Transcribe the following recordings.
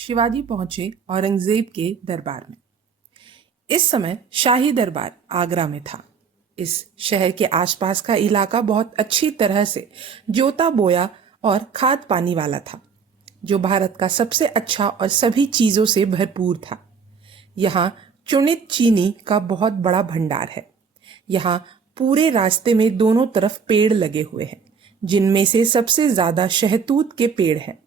शिवाजी पहुंचे औरंगजेब के दरबार में। इस समय शाही दरबार आगरा में था। इस शहर के आसपास का इलाका बहुत अच्छी तरह से जोता बोया और खाद पानी वाला था, जो भारत का सबसे अच्छा और सभी चीजों से भरपूर था। यहाँ चुनित चीनी का बहुत बड़ा भंडार है। यहाँ पूरे रास्ते में दोनों तरफ पेड़ लगे हुए हैं, जिनमें से सबसे ज्यादा शहतूत के पेड़ हैं।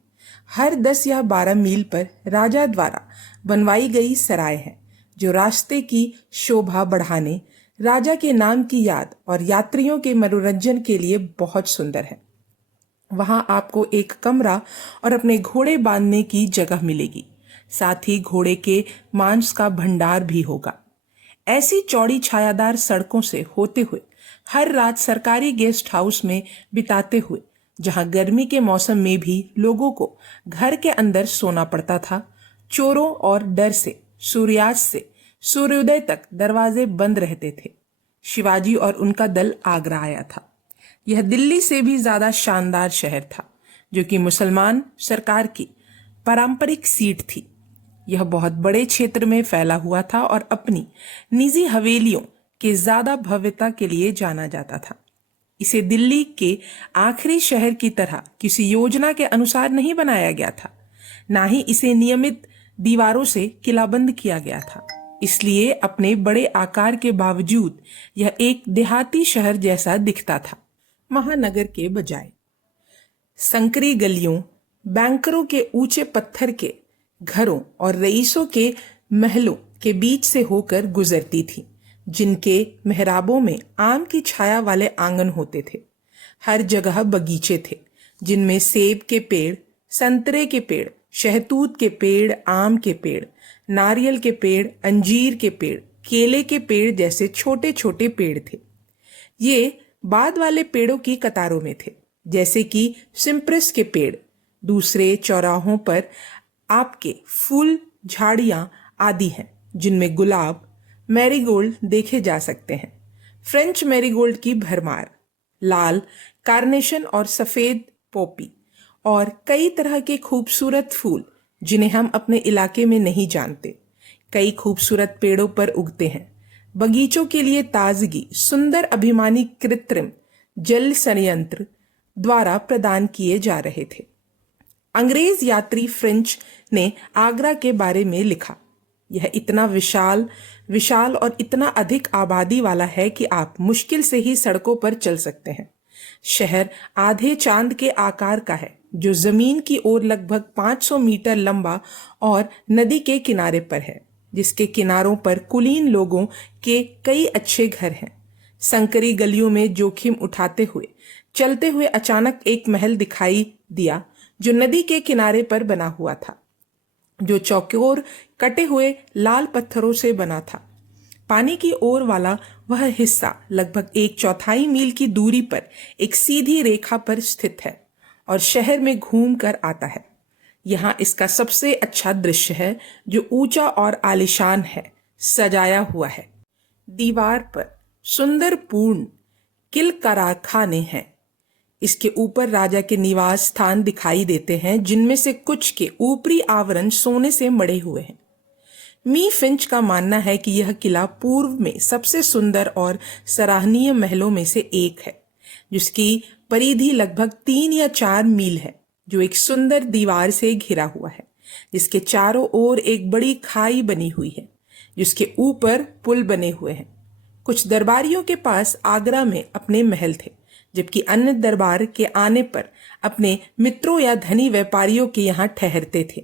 हर 10 या 12 मील पर राजा द्वारा बनवाई गई सराय है, जो रास्ते की शोभा बढ़ाने, राजा के नाम की याद और यात्रियों के मनोरंजन के लिए बहुत सुंदर है। वहां आपको एक कमरा और अपने घोड़े बांधने की जगह मिलेगी। साथ ही घोड़े के मांस का भंडार भी होगा। ऐसी चौड़ी छायादार सड़कों से होते हुए हर रात सरकारी गेस्ट हाउस में बिताते हुए, जहां गर्मी के मौसम में भी लोगों को घर के अंदर सोना पड़ता था, चोरों और डर से सूर्यास्त से सूर्योदय तक दरवाजे बंद रहते थे। शिवाजी और उनका दल आगरा आया था। यह दिल्ली से भी ज्यादा शानदार शहर था, जो कि मुसलमान सरकार की पारंपरिक सीट थी। यह बहुत बड़े क्षेत्र में फैला हुआ था और अपनी निजी हवेलियों के ज्यादा भव्यता के लिए जाना जाता था। इसे दिल्ली के आखिरी शहर की तरह किसी योजना के अनुसार नहीं बनाया गया था, ना ही इसे नियमित दीवारों से किलाबंद किया गया था। इसलिए अपने बड़े आकार के बावजूद यह एक देहाती शहर जैसा दिखता था, महानगर के बजाय। संकरी गलियों, बैंकरों के ऊंचे पत्थर के घरों और रईसों के महलों के बीच से होकर गुजरती थी, जिनके मेहराबों में आम की छाया वाले आंगन होते थे। हर जगह बगीचे थे, जिनमें सेब के पेड़, संतरे के पेड़, शहतूत के पेड़, आम के पेड़, नारियल के पेड़, अंजीर के पेड़, केले के पेड़ जैसे छोटे छोटे पेड़ थे। ये बाद वाले पेड़ों की कतारों में थे, जैसे कि सिम्प्रस के पेड़। दूसरे चौराहों पर आपके फूल झाड़ियां आदि हैं, जिनमें गुलाब, मैरीगोल्ड देखे जा सकते हैं। फ्रेंच मैरीगोल्ड की भरमार, लाल कार्नेशन और सफेद पोपी और कई तरह के खूबसूरत फूल, जिन्हें हम अपने इलाके में नहीं जानते, कई खूबसूरत पेड़ों पर उगते हैं। बगीचों के लिए ताजगी सुंदर अभिमानी कृत्रिम जल संयंत्र द्वारा प्रदान किए जा रहे थे। अंग्रेज यात्री फ्रेंच ने आगरा के बारे में लिखा, यह इतना विशाल और इतना अधिक आबादी वाला है कि आप मुश्किल से ही सड़कों पर चल सकते हैं। शहर आधे चांद के आकार का है, जो जमीन की ओर लगभग 500 मीटर लंबा और नदी के किनारे पर है, जिसके किनारों पर कुलीन लोगों के कई अच्छे घर हैं। संकरी गलियों में जोखिम उठाते हुए चलते हुए अचानक एक महल दिखाई दिया, जो नदी के किनारे पर बना हुआ था, जो चौकोर कटे हुए लाल पत्थरों से बना था। पानी की ओर वाला वह हिस्सा लगभग 1/4 मील की दूरी पर एक सीधी रेखा पर स्थित है और शहर में घूम कर आता है। यहाँ इसका सबसे अच्छा दृश्य है, जो ऊंचा और आलीशान है, सजाया हुआ है। दीवार पर सुंदर पूर्ण किल कारखाने हैं। इसके ऊपर राजा के निवास स्थान दिखाई देते हैं, जिनमें से कुछ के ऊपरी आवरण सोने से मढ़े हुए हैं। मी फिंच का मानना है कि यह किला पूर्व में सबसे सुंदर और सराहनीय महलों में से एक है, जिसकी परिधि लगभग 3 या 4 मील है, जो एक सुंदर दीवार से घिरा हुआ है, जिसके चारों ओर एक बड़ी खाई बनी हुई है, जिसके ऊपर पुल बने हुए हैं। कुछ दरबारियों के पास आगरा में अपने महल थे, जबकि अन्य दरबार के आने पर अपने मित्रों या धनी व्यापारियों के यहाँ ठहरते थे।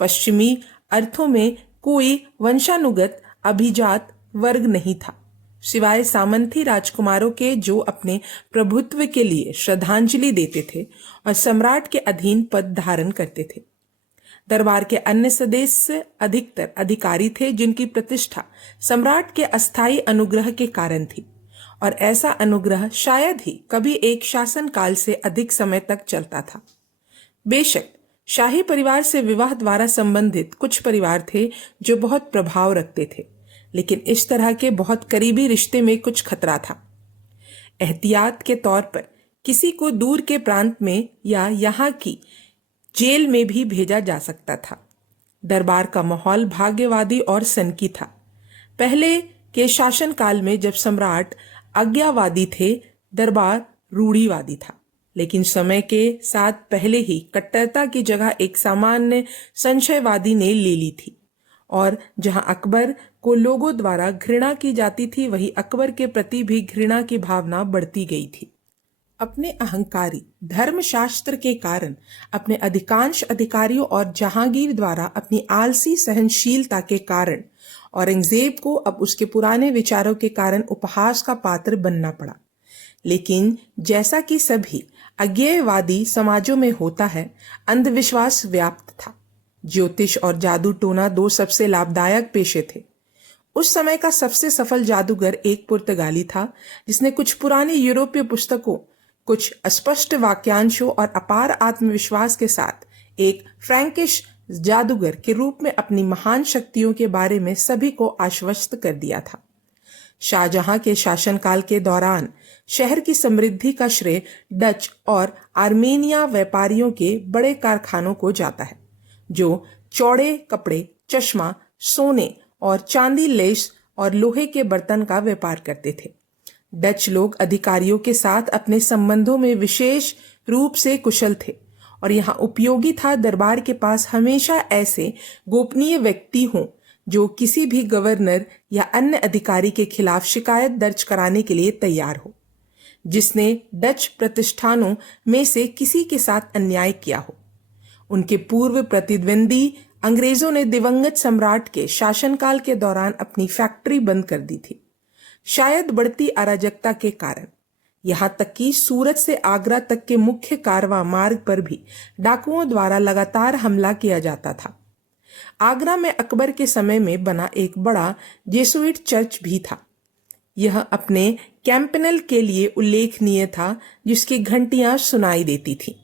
पश्चिमी अर्थों में कोई वंशानुगत अभिजात वर्ग नहीं था, सिवाय सामंती राजकुमारों के, जो अपने प्रभुत्व के लिए श्रद्धांजलि देते थे और सम्राट के अधीन पद धारण करते थे। दरबार के अन्य सदस्य अधिकतर अधिकारी थे, जिनकी प्रतिष्ठा सम्राट के अस्थायी अनुग्रह के कारण थी, और ऐसा अनुग्रह शायद ही कभी एक शासन काल से अधिक समय तक चलता था। बेशक शाही परिवार से विवाह द्वारा संबंधित कुछ परिवार थे जो बहुत प्रभाव रखते थे, लेकिन इस तरह के बहुत करीबी रिश्ते में कुछ खतरा था। एहतियात के तौर पर किसी को दूर के प्रांत में या यहाँ की जेल में भी भेजा जा सकता था। दरबार का माहौल भाग्यवादी और सनकी था। पहले के शासनकाल में जब सम्राट आज्ञावादी थे, दरबार रूढ़िवादी था। लेकिन समय के साथ पहले ही कट्टरता की जगह एक सामान्य संशयवादी ने ले ली थी, और जहां अकबर को लोगों द्वारा घृणा की जाती थी, वहीं अकबर के प्रति भी घृणा की भावना बढ़ती गई थी। अपने अहंकारी धर्मशास्त्र के कारण, अपने अधिकांश अधिकारियों और जहांगीर द्वारा अपनी आलसी सहनशीलता के कारण औरंगजेब को अब उसके पुराने विचारों के कारण उपहास का पात्र बनना पड़ा। लेकिन जैसा कि सभी अज्ञेयवादी समाजों में होता है, अंधविश्वास व्याप्त था। ज्योतिष और जादू टोना दो सबसे लाभदायक पेशे थे। उस समय का सबसे सफल जादूगर एक पुर्तगाली था, जिसने कुछ पुरानी यूरोपीय पुस्तकों, कुछ अस्पष्ट वाक्यांशों और अपार आत्मविश्वास के साथ एक फ्रैंकिश जादूगर के रूप में अपनी महान शक्तियों के बारे में सभी को आश्वस्त कर दिया था। शाहजहां के शासनकाल के दौरान शहर की समृद्धि का श्रेय डच और आर्मेनिया व्यापारियों के बड़े कारखानों को जाता है, जो चौड़े कपड़े, चश्मा, सोने और चांदी, लेस और लोहे के बर्तन का व्यापार करते थे। डच लोग अधिकारियों के साथ अपने संबंधों में विशेष रूप से कुशल थे, और यहाँ उपयोगी था दरबार के पास हमेशा ऐसे गोपनीय व्यक्ति हों जो किसी भी गवर्नर या अन्य अधिकारी के खिलाफ शिकायत दर्ज कराने के लिए तैयार हो, जिसने डच प्रतिष्ठानों में से किसी के साथ अन्याय किया हो। उनके पूर्व प्रतिद्वंदी अंग्रेजों ने दिवंगत सम्राट के शासनकाल के दौरान अपनी फैक्ट्री बंद कर दी थी, शायद बढ़ती अराजकता के कारण। यहां तक कि सूरत से आगरा तक के मुख्य कारवां मार्ग पर भी डाकुओं द्वारा लगातार हमला किया जाता था। आगरा में अकबर के समय में बना एक बड़ा जेसुइट चर्च भी था। यह अपने कैंपेनल के लिए उल्लेखनीय था, जिसकी घंटियां सुनाई देती थीं।